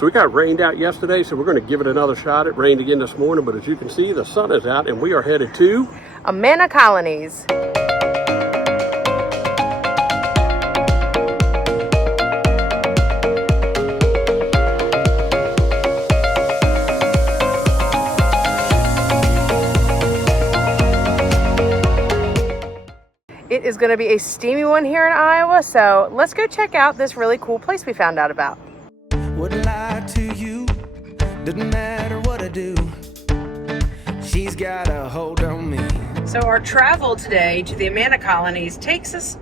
So we got rained out yesterday, so we're going to give it another shot. It rained again this morning, but as you can see, the sun is out and we are headed to Amana Colonies. It is going to be a steamy one here in Iowa, so let's go check out this really cool place we found out about. Wouldn't lie to you, doesn't matter what I do. She's got a hold on me. So our travel today to the Amana Colonies takes us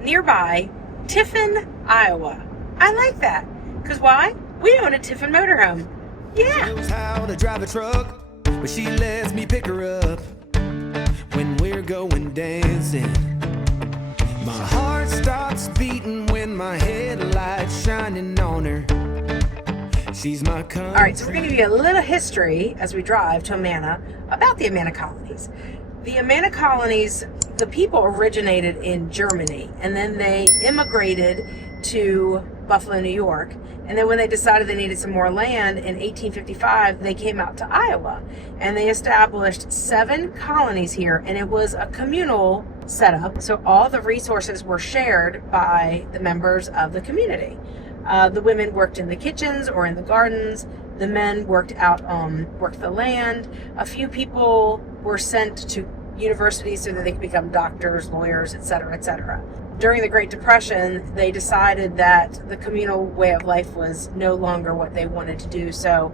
nearby Tiffin, Iowa. I like that, because why? We own a Tiffin motorhome. Yeah. She knows how to drive a truck, but she lets me pick her up when we're going dancing. My heart starts beating when my headlights shining on her. She's my country. All right, so we're going to give you a little history as we drive to Amana about the Amana Colonies. The Amana Colonies, the people originated in Germany, and then they immigrated to Buffalo, New York. And then when they decided they needed some more land in 1855, they came out to Iowa and they established 7 colonies here, and it was a communal setup. So all the resources were shared by the members of the community. The women worked in the kitchens or in the gardens. The men worked the land. A few people were sent to universities so that they could become doctors, lawyers, etc., etc. During the Great Depression, they decided that the communal way of life was no longer what they wanted to do, so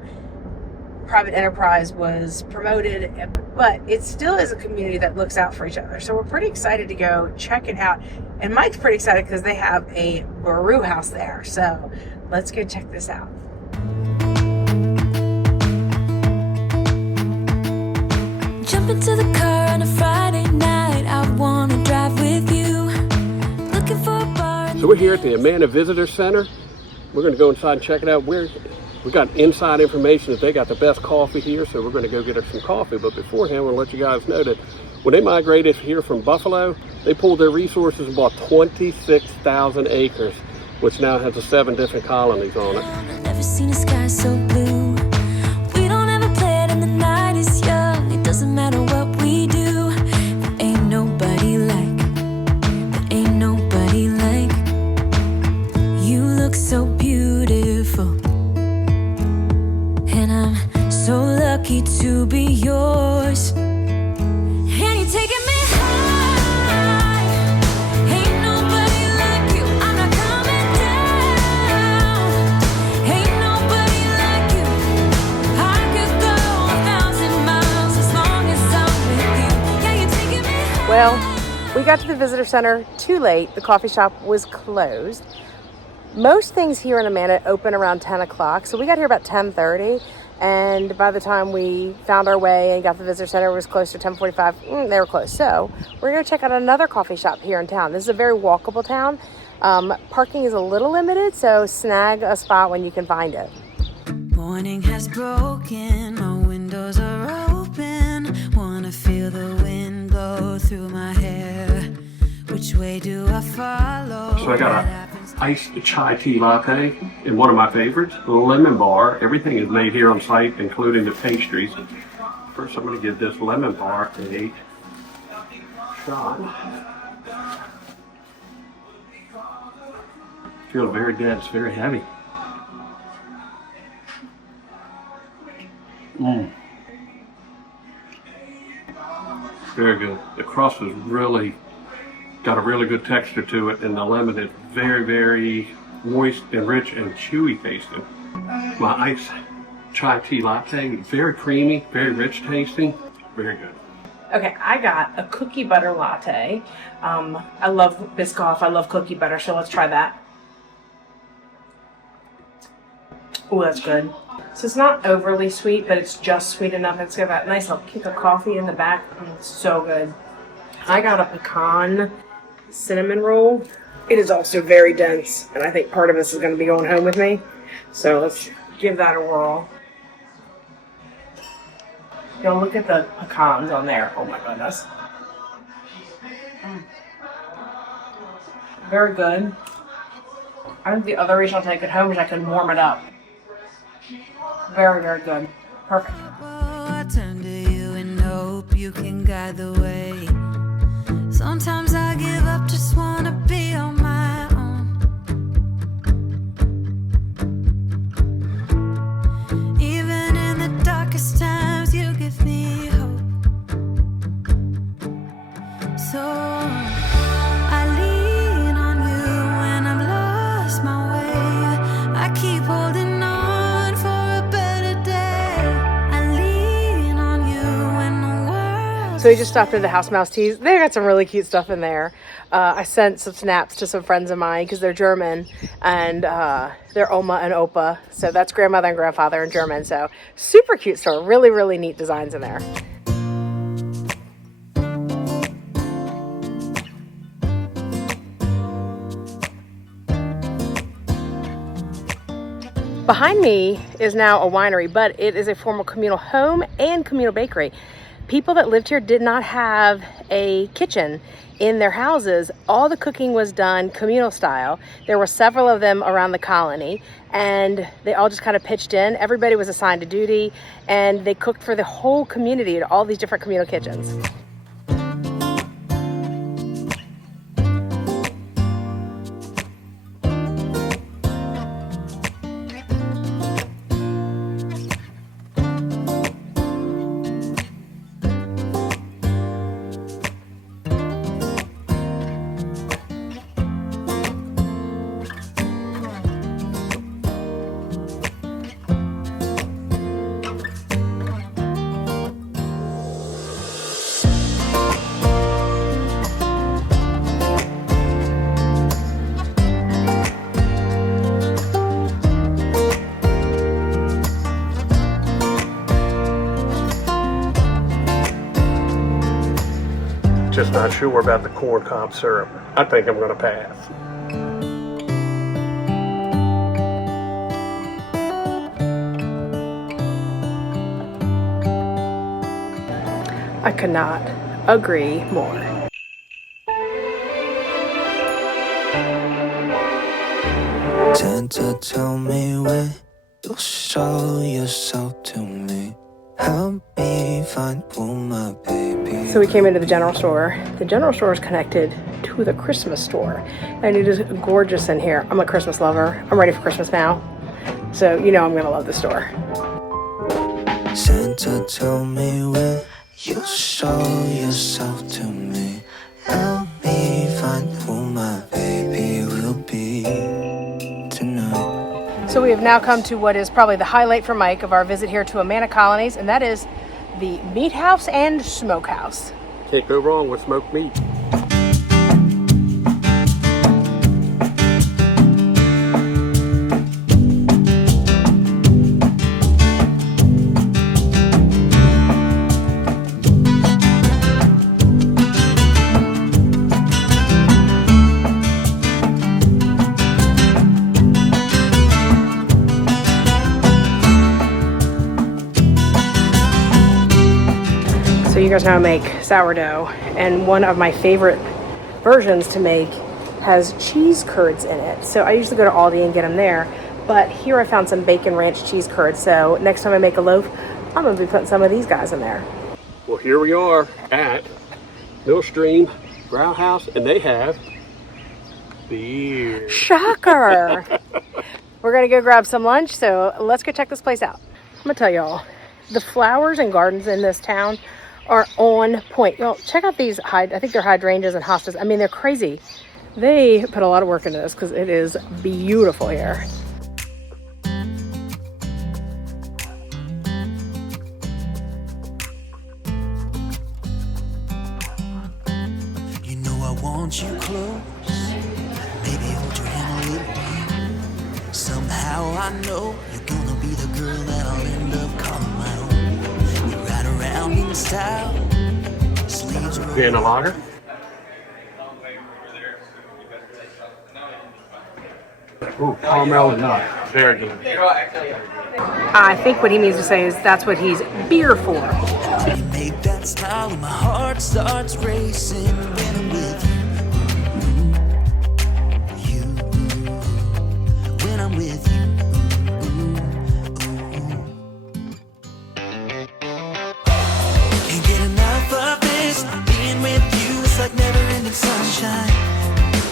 private enterprise was promoted, but it still is a community that looks out for each other. So we're pretty excited to go check it out. And Mike's pretty excited because they have a brew house there. So let's go check this out. Jump into the car on a Friday night. I want to drive with you. Looking for a bar. So we're here at the Amana Visitor Center. We're going to go inside and check it out. We got inside information that they got the best coffee here, so we're going to go get us some coffee. But beforehand, I want to let you guys know that when they migrated here from Buffalo, they pulled their resources and bought 26,000 acres, which now has 7 different colonies on it. I've never seen a sky so blue. We don't ever play it and the night is young. It doesn't matter what we do. There ain't nobody like you. Look so beautiful. And I'm so lucky to be yours. And you're taking me high. Ain't nobody like you. I'm not coming down. Ain't nobody like you. I could go 1,000 miles as long as I'm with you. Yeah, you're taking me high. Well, we got to the visitor center too late. The coffee shop was closed. Most things here in Amana open around 10 o'clock, so we got here about 10:30, and by the time we found our way and got to the visitor center, it was close to 10:45. They were closed. So we're going to check out another coffee shop here in town. This is a very walkable town. Parking is a little limited, so snag a spot when you can find it. Morning has broken, my windows are open. Wanna feel the wind blow through my hair. Which way do I follow? So I got an iced chai tea latte and one of my favorites, lemon bar. Everything is made here on site, including the pastries. First, I'm going to give this lemon bar a shot. Feels very dense, very heavy. Very good. The crust is really got a really good texture to it, and the lemon is very, very moist and rich and chewy tasting. My iced chai tea latte, very creamy, very rich tasting, very good. Okay, I got a cookie butter latte. I love Biscoff, I love cookie butter, so let's try that. Oh, that's good. So it's not overly sweet, but it's just sweet enough. It's got that nice little kick of coffee in the back. It's so good. I got a pecan cinnamon roll. It is also very dense, and I think part of this is going to be going home with me. So let's give that a whirl. Yo, look at the pecans on there. Oh my goodness. Very good. I think the other reason I'll take it home is I can warm it up. Very, very good. Perfect. I turn to you and hope you can guide the way. Sometimes I give up, just wanna be on my own. Even in the darkest times, you give me hope. So I lean on you when I've lost my way. I keep holding on for a better day. I lean on you when the world. So we just stopped at the House Mouse Teas. They got some really cute stuff in there. I sent some snaps to some friends of mine because they're German, and they're Oma and Opa. So that's grandmother and grandfather in German. So super cute store. Really, really neat designs in there. Behind me is now a winery, but it is a formal communal home and communal bakery. People that lived here did not have a kitchen in their houses. All the cooking was done communal style. There were several of them around the colony, and they all just kind of pitched in. Everybody was assigned a duty, and they cooked for the whole community at all these different communal kitchens. Just not sure about the corn cob syrup. I think I'm going to pass. I could not agree more. Tend to tell me when you'll show yourself to me. Help me find who my baby. So we came into the general store. The general store is connected to the Christmas store, and it is gorgeous in here. I'm a Christmas lover. I'm ready for Christmas now. So you know I'm gonna love the store. Santa, tell me when you'll show yourself to me. Help me find who my baby will be tonight. So we have now come to what is probably the highlight for Mike of our visit here to Amana Colonies, and that is the Meat House and Smokehouse. Can't go wrong with smoked meat. So you guys know I make sourdough, and one of my favorite versions to make has cheese curds in it. So I usually go to Aldi and get them there, but here I found some bacon ranch cheese curds. So next time I make a loaf, I'm gonna be putting some of these guys in there. Well, here we are at Millstream Brow House, and they have beer. Shocker! We're gonna go grab some lunch, so let's go check this place out. I'm gonna tell y'all, the flowers and gardens in this town are on point. Y'all, check out these, I think they're hydrangeas and hostas. I mean, they're crazy. They put a lot of work into this because it is beautiful here. You know I want you close. Maybe hold your hand a little bit. Somehow I know you're gonna be the girl that I'll end up calling my own. You ride around in style. Sleeves roll. Getting a lager? Ooh, caramel and nut. Very good. I think what he means to say is that's what he's beer for. You make that smile and my heart starts racing when I'm with you. When I'm with you. sunshine.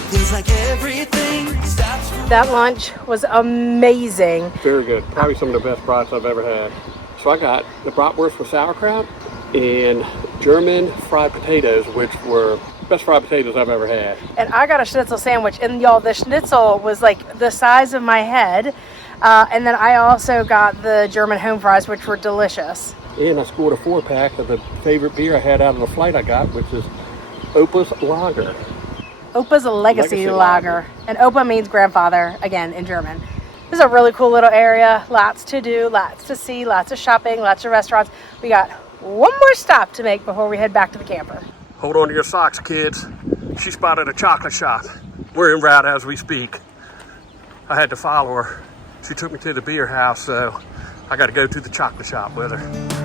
Feels like everything stops. That lunch was amazing. Very good. Probably some of the best brats I've ever had. So I got the bratwurst with sauerkraut and German fried potatoes, which were the best fried potatoes I've ever had. And I got a schnitzel sandwich, and y'all, the schnitzel was like the size of my head. And then I also got the German home fries, which were delicious. And I scored a 4-pack of the favorite beer I had out of the flight I got, which is Opus Lager. Opa's a legacy lager. And Opa means grandfather, again, in German. This is a really cool little area. Lots to do, lots to see, lots of shopping, lots of restaurants. We got one more stop to make before we head back to the camper. Hold on to your socks, kids. She spotted a chocolate shop. We're en route as we speak. I had to follow her. She took me to the beer house, so I got to go to the chocolate shop with her.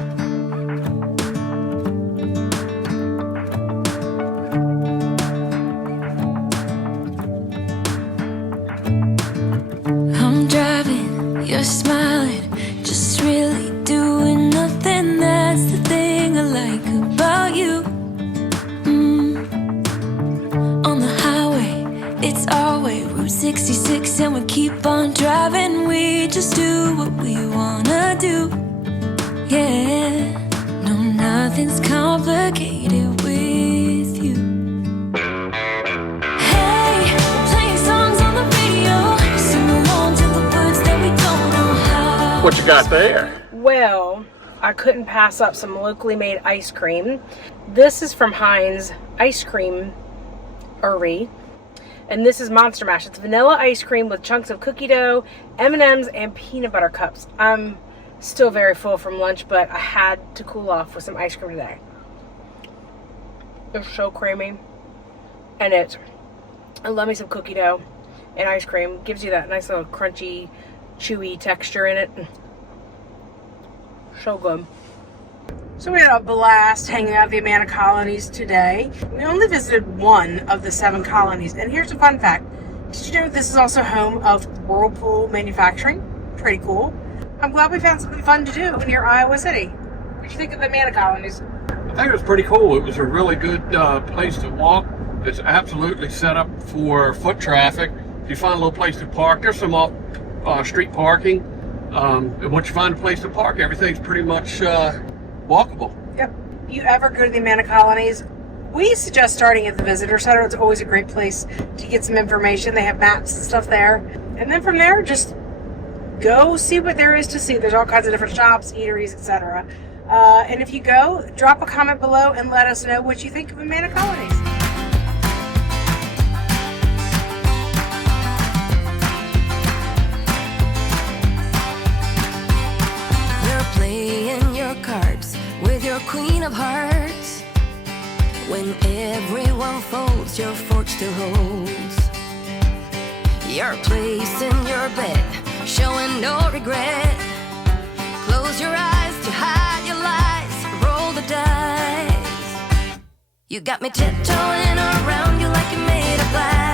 I'm driving, you're smiling, just really doing nothing. That's the thing I like about you. On the highway, it's our way, Route 66, and we keep on driving. We just do what we wanna do. Yeah, no, nothing's complicated with you. Hey, playing songs on the radio, sing along to the words that we don't know how. What you got there? Well, I couldn't pass up some locally made ice cream. This is from Heinz Ice Cream Erie. And this is Monster Mash. It's vanilla ice cream with chunks of cookie dough, M&Ms, and peanut butter cups. I'm still very full from lunch, but I had to cool off with some ice cream today. It's so creamy. And I love me some cookie dough and ice cream. Gives you that nice little crunchy, chewy texture in it. So good. So we had a blast hanging out at the Amana Colonies today. We only visited one of the 7 colonies. And here's a fun fact. Did you know this is also home of Whirlpool Manufacturing? Pretty cool. I'm glad we found something fun to do near Iowa City. What did you think of the Amana Colonies? I think it was pretty cool. It was a really good place to walk. It's absolutely set up for foot traffic. If you find a little place to park, there's some off-street parking. And once you find a place to park, everything's pretty much walkable. Yep. If you ever go to the Amana Colonies, we suggest starting at the visitor center. It's always a great place to get some information. They have maps and stuff there. And then from there, just go see what there is to see. There's all kinds of different shops, eateries, etc. And if you go, drop a comment below and let us know what you think of Amana Colonies. Cards with your queen of hearts. When everyone folds, your fork still holds. Your place in your bed, showing no regret. Close your eyes to hide your lies. Roll the dice. You got me tiptoeing around you like you're made of glass.